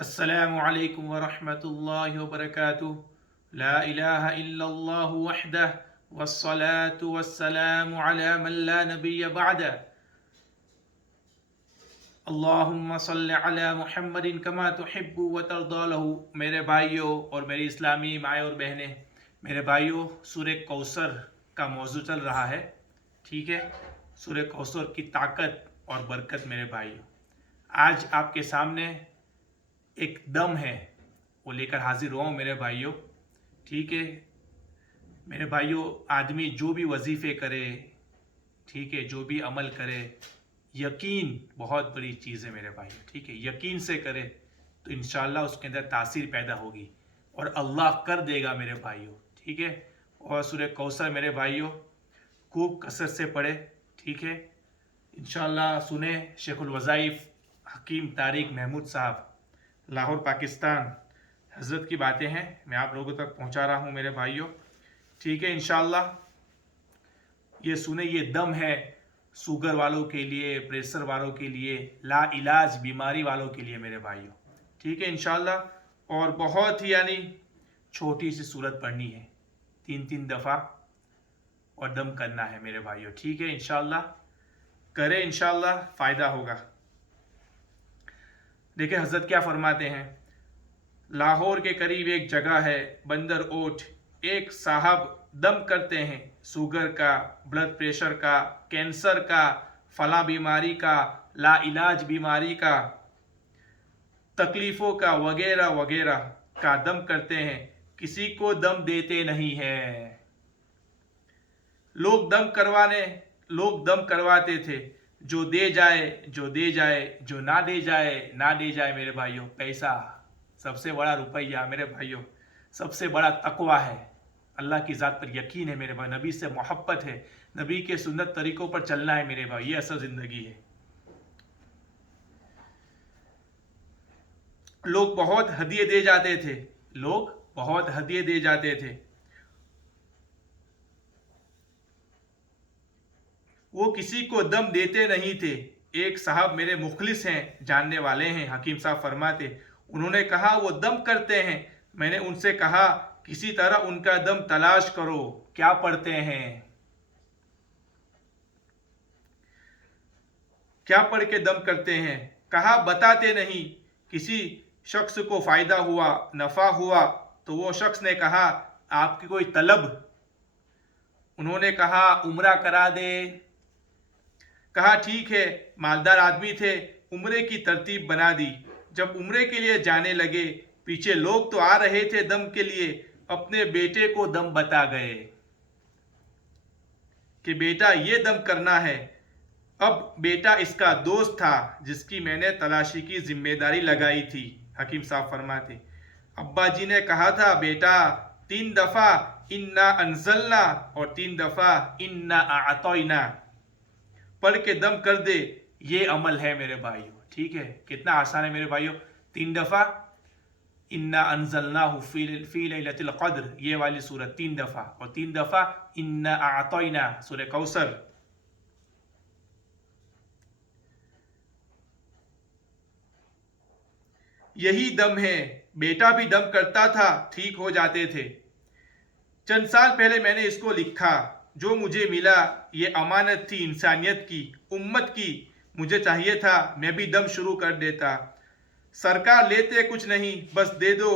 अस्सलामु अलैकुम वरहमतुल्लाहि वबरकातुहू। ला इलाहा इल्लल्लाहु वहदह वस्सलातु वस्सलामु अला मन ला नबिय्य बअदह। अल्लाहुम्मा सल्लि अला मुहम्मदिन कमा तुहिब्बु व तर्दा लहू। मेरे भाइयों और मेरी इस्लामी माएँ और बहनें, मेरे भाइयों, सूरह कौसर का मौजू चल रहा है। ठीक है, सूरह कौसर की ताकत और बरकत। मेरे भाइयों, आज आपके सामने एक दम है, वो लेकर हाजिर हुआ हूँ मेरे भाइयों। ठीक है मेरे भाइयों, आदमी जो भी वजीफ़े करे, ठीक है, जो भी अमल करे, यकीन बहुत बड़ी चीज़ है मेरे भाइयों। ठीक है, यकीन से करे तो इंशाल्लाह उसके अंदर तासीर पैदा होगी और अल्लाह कर देगा मेरे भाइयों। ठीक है, और सूरह कौसर मेरे भाइयों खूब कसरत से पढ़े। ठीक है, इंशाल्लाह सुने। शेखुल वज़ाइफ हकीम तारिक महमूद साहब, लाहौर पाकिस्तान, हज़रत की बातें हैं, मैं आप लोगों तक पहुंचा रहा हूं मेरे भाइयों। ठीक है, इंशाल्लाह ये सुने। ये दम है शुगर वालों के लिए, प्रेशर वालों के लिए, ला इलाज बीमारी वालों के लिए मेरे भाइयों। ठीक है, इंशाल्लाह। और बहुत ही यानी छोटी सी सूरत पढ़नी है, 3-3 दफ़ा, और दम करना है मेरे भाइयों। ठीक है, इंशाल्लाह करें, इंशाल्लाह फ़ायदा होगा। देखिए हज़रत क्या फरमाते हैं। लाहौर के करीब एक जगह है बंदर ओट, एक साहब दम करते हैं शुगर का, ब्लड प्रेशर का, कैंसर का, फला बीमारी का, लाइलाज बीमारी का, तकलीफ़ों का, वगैरह वगैरह का दम करते हैं, किसी को दम देते नहीं हैं। लोग दम करवाते थे, जो दे जाए, जो दे जाए, जो ना दे जाए, ना दे जाए मेरे भाइयों। पैसा सबसे बड़ा रुपया मेरे भाइयों, सबसे बड़ा तकवा है, अल्लाह की ज़ात पर यकीन है मेरे भाई, नबी से मोहब्बत है, नबी के सुन्नत तरीक़ों पर चलना है मेरे भाई, ये असल ज़िंदगी है। लोग बहुत हदिये दे जाते थे, लोग बहुत हदिये दे जाते थे, वो किसी को दम देते नहीं थे। एक साहब मेरे मुखलिस हैं, जानने वाले हैं, हकीम साहब फरमाते, उन्होंने कहा वो दम करते हैं। मैंने उनसे कहा किसी तरह उनका दम तलाश करो, क्या पढ़ते हैं, क्या पढ़ के दम करते हैं। कहा बताते नहीं। किसी शख्स को फ़ायदा हुआ, नफ़ा हुआ, तो वो शख्स ने कहा आपकी कोई तलब, उन्होंने कहा उम्रा करा दे। कहा ठीक है, मालदार आदमी थे, उम्रे की तरतीब बना दी। जब उम्रे के लिए जाने लगे, पीछे लोग तो आ रहे थे दम के लिए, अपने बेटे को दम बता गए कि बेटा ये दम करना है। अब बेटा इसका दोस्त था जिसकी मैंने तलाशी की जिम्मेदारी लगाई थी। हकीम साहब फरमाते, अब्बा जी ने कहा था बेटा 3 दफ़ा इन्ना अनजलना और 3 दफ़ा इन्ना आतोइना पढ़ के दम कर दे। ये अमल है मेरे भाइयों। ठीक है, कितना आसान है मेरे भाइयों। 3 दफ़ा इन्ना अनजलनाहु फी लैलतिल क़द्र, ये वाली सूरत 3 दफ़ा, और 3 दफ़ा इन्ना आतोइना सूरह कौसर। यही दम है। बेटा भी दम करता था, ठीक हो जाते थे। चंद साल पहले मैंने इसको लिखा, जो मुझे मिला ये अमानत थी इंसानियत की, उम्मत की। मुझे चाहिए था मैं भी दम शुरू कर देता। सरकार लेते कुछ नहीं, बस दे दो,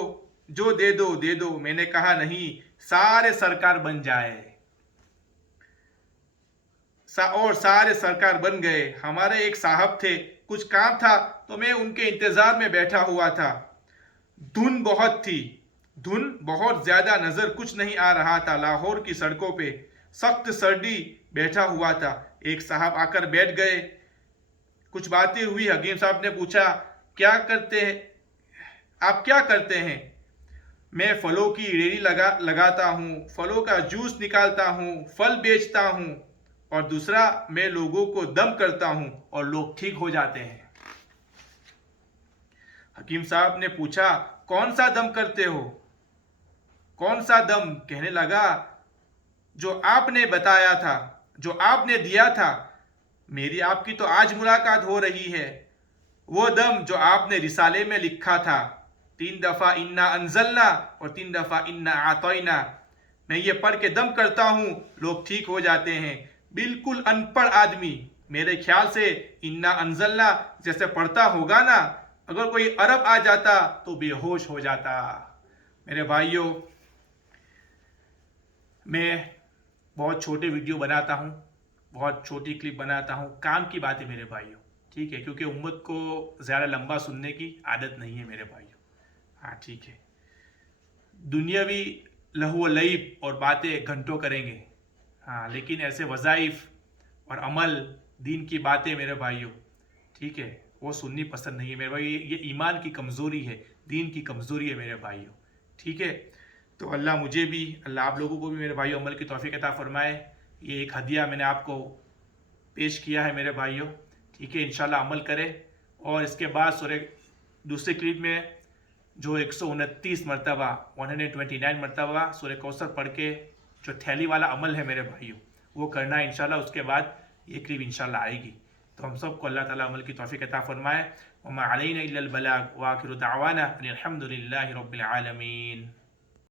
जो दे दो दे दो। मैंने कहा नहीं, सारे सरकार बन जाए, और सारे सरकार बन गए। हमारे एक साहब थे, कुछ काम था तो मैं उनके इंतजार में बैठा हुआ था। धुन बहुत थी, धुन बहुत ज्यादा, नजर कुछ नहीं आ रहा था। लाहौर की सड़कों पे सख्त सर्दी, बैठा हुआ था। एक साहब आकर बैठ गए, कुछ बातें हुई। हकीम साहब ने पूछा क्या करते हैं आप, क्या करते हैं। मैं फलों की रेड़ी लगाता हूँ, फलों का जूस निकालता हूँ, फल बेचता हूँ, और दूसरा मैं लोगों को दम करता हूँ और लोग ठीक हो जाते हैं। हकीम साहब ने पूछा कौन सा दम करते हो, कौन सा दम। कहने लगा जो आपने बताया था, जो आपने दिया था। मेरी आपकी तो आज मुलाकात हो रही है, वो दम जो आपने रिसाले में लिखा था, 3 दफ़ा इन्ना अनजलना और 3 दफ़ा इन्ना आतोइना, मैं ये पढ़ के दम करता हूँ, लोग ठीक हो जाते हैं। बिल्कुल अनपढ़ आदमी मेरे ख्याल से इन्ना अनजलना जैसे पढ़ता होगा ना, अगर कोई अरब आ जाता तो बेहोश हो जाता। मेरे भाइयों, मैं बहुत छोटे वीडियो बनाता हूँ, बहुत छोटी क्लिप बनाता हूँ, काम की बात है मेरे भाइयों, ठीक है, क्योंकि उम्मत को ज़्यादा लंबा सुनने की आदत नहीं है मेरे भाइयों। हाँ ठीक है, दुनियावी लहू लईब और बातें घंटों करेंगे, हाँ, लेकिन ऐसे वज़ाइफ और अमल, दीन की बातें मेरे भाइयों, ठीक है, वो सुननी पसंद नहीं है मेरे भाई। ये ईमान की कमज़ोरी है, दीन की कमज़ोरी है मेरे भाइयों, ठीक है। तो अल्लाह मुझे भी, अल्लाह आप लोगों को भी मेरे भाइयों अमल की तौफीक अता फरमाए। ये एक हदिया मैंने आपको पेश किया है मेरे भाइयों, ठीक है, इंशाल्लाह अमल करें। और इसके बाद सूरह दूसरे क्लिप में जो 129 मरतबा 129 मरतबा सूरह कौसर पढ़ के जो थैली वाला अमल है मेरे भाइयों, वो करना है इंशाल्लाह। उसके बाद ये क्लिप इंशाल्लाह आएगी। तो हम सबको अल्लाह ताला अमल की तौफीक अता फरमाए। वमा अलैना इल्लल बलाग व आखिरु दावाना अनिल हम्दुलिल्लाहि रब्बिल आलमीन।